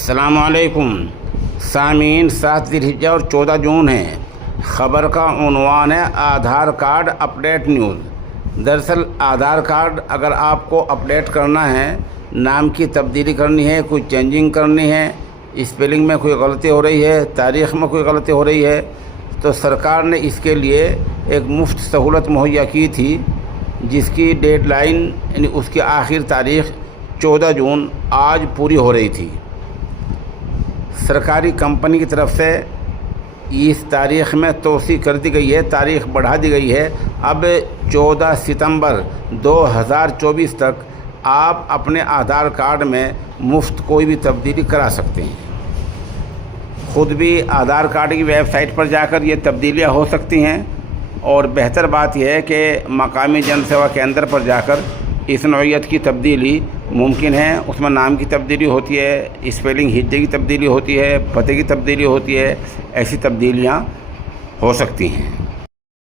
السلام علیکم سامعین، 7 ذی الحجہ اور 14 جون ہے۔ خبر کا عنوان ہے آدھار کارڈ اپڈیٹ نیوز۔ دراصل آدھار کارڈ اگر آپ کو اپڈیٹ کرنا ہے، نام کی تبدیلی کرنی ہے، کوئی چینجنگ کرنی ہے، اسپیلنگ میں کوئی غلطی ہو رہی ہے، تاریخ میں کوئی غلطی ہو رہی ہے، تو سرکار نے اس کے لیے ایک مفت سہولت مہیا کی تھی، جس کی ڈیڈ لائن یعنی اس کی آخر تاریخ 14 جون آج پوری ہو رہی تھی۔ سرکاری کمپنی کی طرف سے اس تاریخ میں توسیع کر دی گئی ہے، تاریخ بڑھا دی گئی ہے۔ اب 14 ستمبر 2024 تک آپ اپنے آدھار کارڈ میں مفت کوئی بھی تبدیلی کرا سکتے ہیں۔ خود بھی آدھار کارڈ کی ویب سائٹ پر جا کر یہ تبدیلیاں ہو سکتی ہیں، اور بہتر بات یہ ہے کہ مقامی جن سیوا کیندر پر جا کر اس نوعیت کی تبدیلی ممکن ہے۔ اس میں نام کی تبدیلی ہوتی ہے، اسپیلنگ ہجے کی تبدیلی ہوتی ہے، پتے کی تبدیلی ہوتی ہے، ایسی تبدیلیاں ہو سکتی ہیں۔